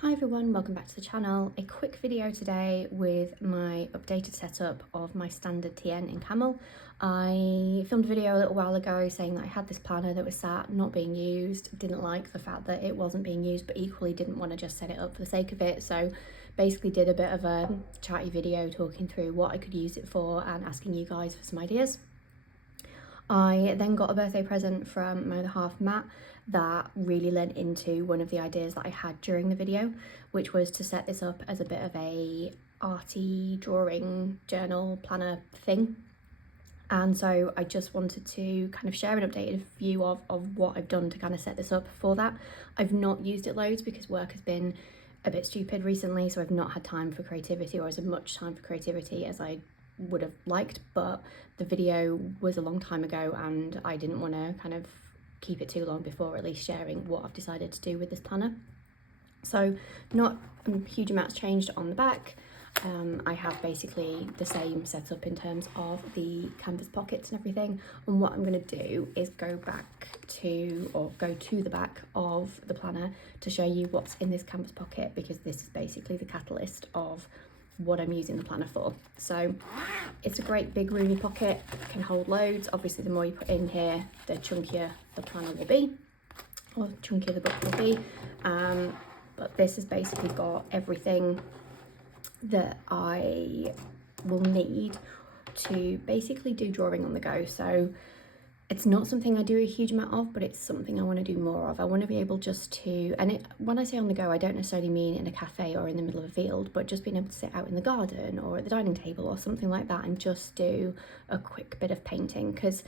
Hi everyone, welcome back to the channel. A quick video today with my updated setup of my standard TN in Camel. I filmed a video a little while ago saying that I had this planner that was sat not being used, didn't like the fact that it wasn't being used, but equally didn't want to just set it up for the sake of it. So basically did a bit of a chatty video talking through what I could use it for and asking you guys for some ideas. I then got a birthday present from my other half, Matt, that really led into one of the ideas that I had during the video, which was to set this up as a bit of a arty drawing journal planner thing. And so I just wanted to kind of share an updated view of what I've done to kind of set this up for that. I've not used it loads because work has been a bit stupid recently, so I've not had time for creativity, or as much time for creativity as I would have liked, but the video was a long time ago and I didn't want to kind of keep it too long before at least sharing what I've decided to do with this planner. So not a huge amounts changed on the back. I have basically the same setup in terms of the canvas pockets and everything, and what I'm going to do is go to the back of the planner to show you what's in this canvas pocket, because this is basically the catalyst of what I'm using the planner for. So it's a great big roomy pocket, can hold loads. Obviously the more you put in here, the chunkier the planner will be, or chunkier the book will be. But this has basically got everything that I will need to basically do drawing on the go. So it's not something I do a huge amount of, but it's something I want to do more of. I want to be able just to, when I say on the go, I don't necessarily mean in a cafe or in the middle of a field, but just being able to sit out in the garden or at the dining table or something like that and just do a quick bit of painting, because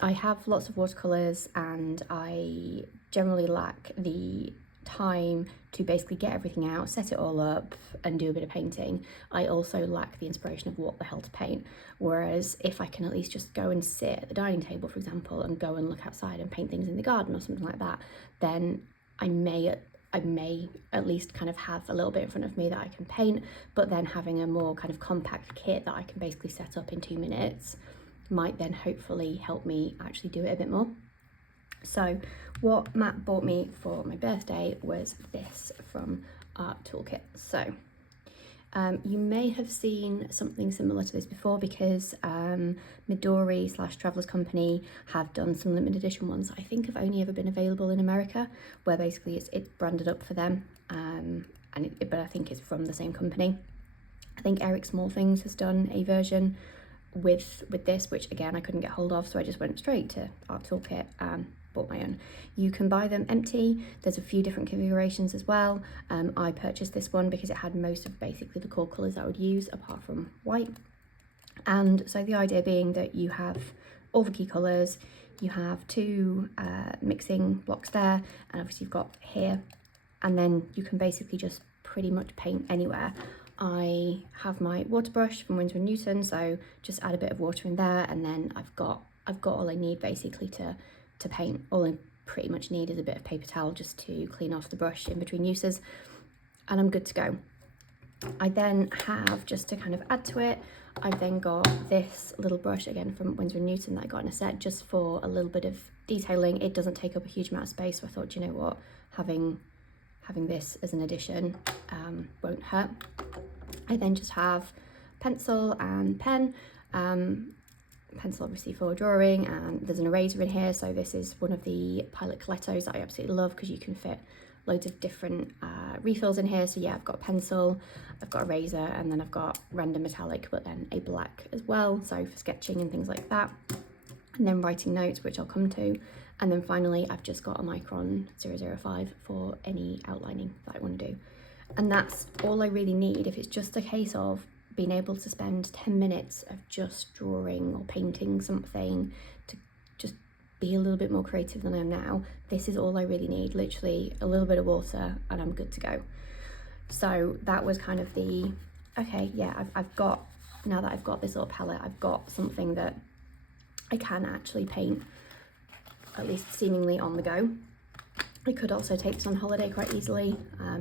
I have lots of watercolours and I generally lack the time to basically get everything out, set it all up and do a bit of painting. I also lack the inspiration of what the hell to paint, whereas if I can at least just go and sit at the dining table, for example, and go and look outside and paint things in the garden or something like that, then I may at least kind of have a little bit in front of me that I can paint. But then having a more kind of compact kit that I can basically set up in 2 minutes might then hopefully help me actually do it a bit more. So what Matt bought me for my birthday was this from Art Toolkit. So you may have seen something similar to this before, because Midori / Travelers Company have done some limited edition ones that I think have only ever been available in America, where basically it's branded up for them, but I think it's from the same company. I think Eric Small Things has done a version with this, which again I couldn't get hold of, so I just went straight to Art Toolkit and bought my own. You can buy them empty. There's a few different configurations as well. I purchased this one because it had most of basically the core colours I would use apart from white. And so the idea being that you have all the key colours, you have 2 mixing blocks there, and obviously you've got here, and then you can basically just pretty much paint anywhere. I have my water brush from Winsor & Newton, so just add a bit of water in there, and then I've got all I need basically to paint. All I pretty much need is a bit of paper towel just to clean off the brush in between uses, and I'm good to go. I then have, just to kind of add to it, I've then got this little brush again from Winsor & Newton that I got in a set just for a little bit of detailing. It doesn't take up a huge amount of space, so I thought, you know what, having this as an addition won't hurt. I then just have pencil and pen. Pencil obviously for drawing, and there's an eraser in here. So this is one of the Pilot Colettos that I absolutely love, because you can fit loads of different refills in here. So yeah, I've got a pencil, I've got a eraser, and then I've got random metallic, but then a black as well, so for sketching and things like that, and then writing notes, which I'll come to. And then finally I've just got a Micron 005 for any outlining that I want to do. And that's all I really need. If it's just a case of being able to spend 10 minutes of just drawing or painting something to just be a little bit more creative than I am now, this is all I really need. Literally a little bit of water and I'm good to go. So that was kind of the, okay, yeah, I've got, now that I've got this little palette, I've got something that I can actually paint, at least seemingly on the go. I could also take this on holiday quite easily.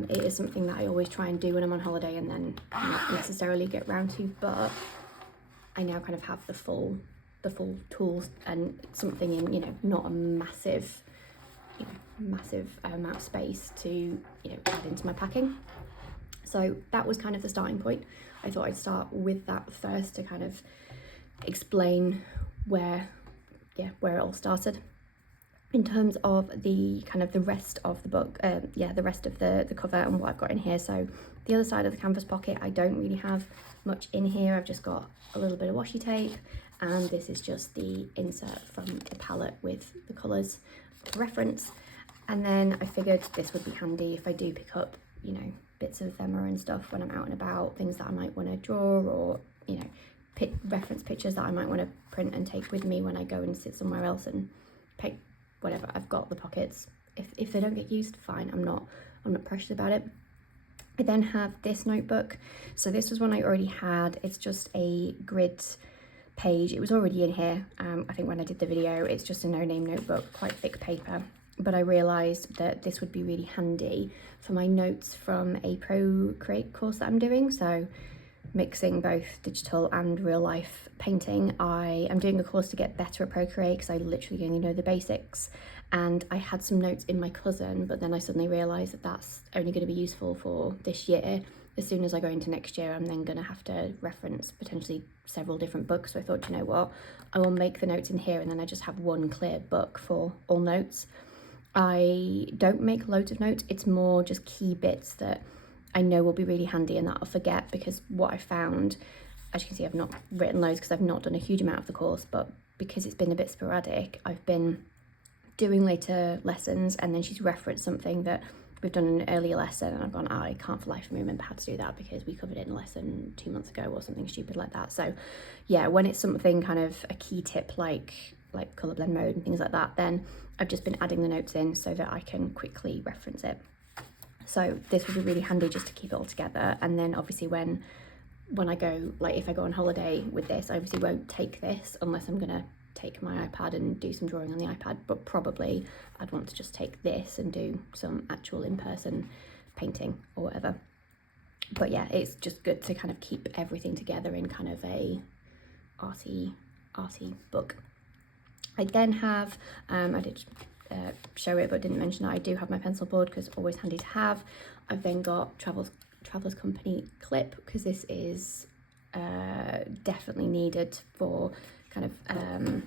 It is something that I always try and do when I'm on holiday and then not necessarily get round to, but I now kind of have the full tools and something in, you know, not a massive massive amount of space to add into my packing. So that was kind of the starting point. I thought I'd start with that first to kind of explain where it all started. In terms of the kind of the rest of the book, the rest of the cover and what I've got in here. So the other side of the canvas pocket, I don't really have much in here. I've just got a little bit of washi tape, and this is just the insert from the palette with the colours for reference. And then I figured this would be handy if I do pick up, bits of ephemera and stuff when I'm out and about, things that I might want to draw, or, reference pictures that I might want to print and take with me when I go and sit somewhere else and pick whatever. I've got the pockets. If they don't get used, fine. I'm not precious about it. I then have this notebook. So this was one I already had. It's just a grid page. It was already in here. I think when I did the video, it's just a no-name notebook, quite thick paper. But I realised that this would be really handy for my notes from a Procreate course that I'm doing. So mixing both digital and real life painting. I am doing a course to get better at Procreate because I literally only know the basics, and I had some notes in my Cousin, but then I suddenly realised that that's only going to be useful for this year. As soon as I go into next year, I'm then going to have to reference potentially several different books. So I thought, you know what, I will make the notes in here and then I just have one clear book for all notes. I don't make loads of notes. It's more just key bits that I know will be really handy and that I'll forget, because what I found, as you can see, I've not written loads because I've not done a huge amount of the course, but because it's been a bit sporadic, I've been doing later lessons and then she's referenced something that we've done in an earlier lesson and I've gone, I can't for life of me remember how to do that because we covered it in a lesson 2 months ago or something stupid like that. So yeah, when it's something kind of a key tip like colour blend mode and things like that, then I've just been adding the notes in so that I can quickly reference it. So this would be really handy just to keep it all together. And then obviously when I go, if I go on holiday with this, I obviously won't take this unless I'm gonna take my iPad and do some drawing on the iPad, but probably I'd want to just take this and do some actual in-person painting or whatever. But yeah, it's just good to kind of keep everything together in kind of a arty book. I then have, I did show it but didn't mention it, I do have my pencil board because it's always handy to have. I've then got Traveller's Company clip because this is definitely needed for kind of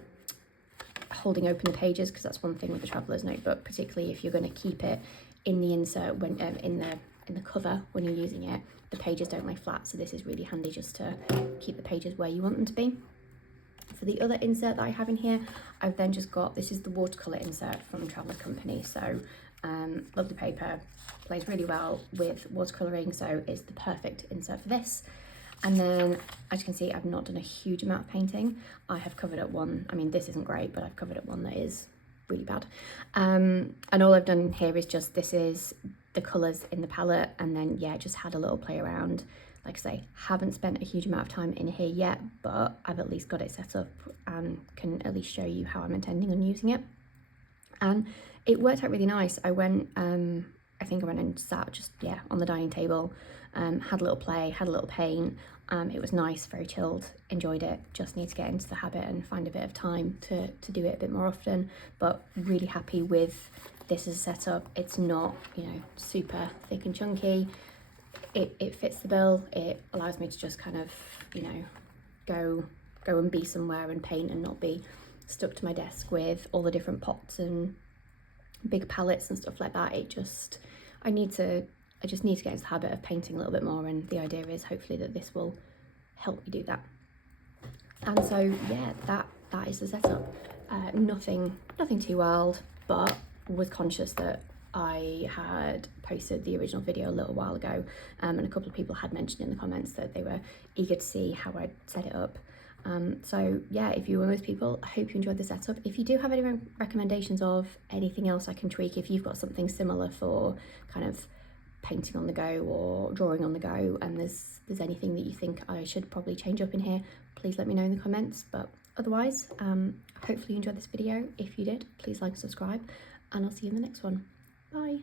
holding open the pages, because that's one thing with the Traveller's notebook, particularly if you're going to keep it in the insert when in the cover when you're using it, the pages don't lay flat, so this is really handy just to keep the pages where you want them to be. For the other insert that I have in here, I've then just got, this is the watercolour insert from Traveller's Company. So lovely paper, plays really well with watercolouring, so it's the perfect insert for this. And then, as you can see, I've not done a huge amount of painting. I have covered up one, I mean, this isn't great, but I've covered up one that is really bad. And all I've done here is just, this is the colours in the palette, and then, yeah, just had a little play around. Like I say, haven't spent a huge amount of time in here yet, but I've at least got it set up and can at least show you how I'm intending on using it. And it worked out really nice. I went, I think I went and sat just, on the dining table, had a little play, had a little paint. It was nice, very chilled, enjoyed it. Just need to get into the habit and find a bit of time to do it a bit more often, but really happy with this as a setup. It's not, super thick and chunky. It fits the bill. It allows me to just kind of, go and be somewhere and paint and not be stuck to my desk with all the different pots and big palettes and stuff like that. I just need to get into the habit of painting a little bit more, and the idea is hopefully that this will help me do that. And so yeah, that is the setup. Nothing too wild, but was conscious that I had posted the original video a little while ago, and a couple of people had mentioned in the comments that they were eager to see how I'd set it up. So yeah, if you're one of those people, I hope you enjoyed the setup. If you do have any recommendations of anything else I can tweak, if you've got something similar for kind of painting on the go or drawing on the go, and there's anything that you think I should probably change up in here, please let me know in the comments. But otherwise, hopefully you enjoyed this video. If you did, please like and subscribe, and I'll see you in the next one. Bye.